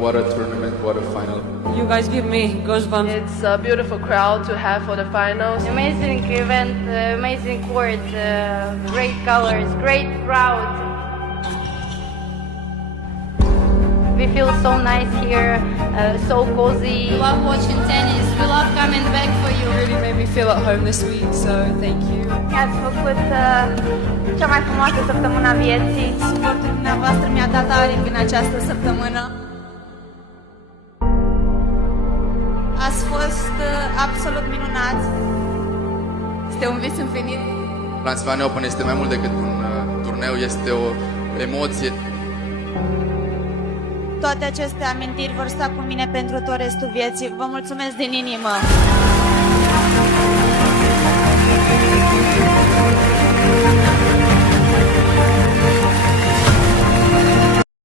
what a tournament, what a final. You guys give me goosebumps. It's a beautiful crowd to have for the finals. Amazing event, amazing court, great colors, great crowd. We feel so nice here, so cozy. We love watching tennis. We love coming back for you. Really made me feel at home this week, so thank you. Ați făcut cea mai frumoasă săptămână a vieții. Suportul dumneavoastră mi-a dat aripi în această săptămână. Ați fost absolut minunați. Este un vis împlinit. Transilvania Open este mai mult decât un turneu, este o emoție. Toate aceste amintiri vor sta cu mine pentru tot restul vieții. Vă mulțumesc din inimă.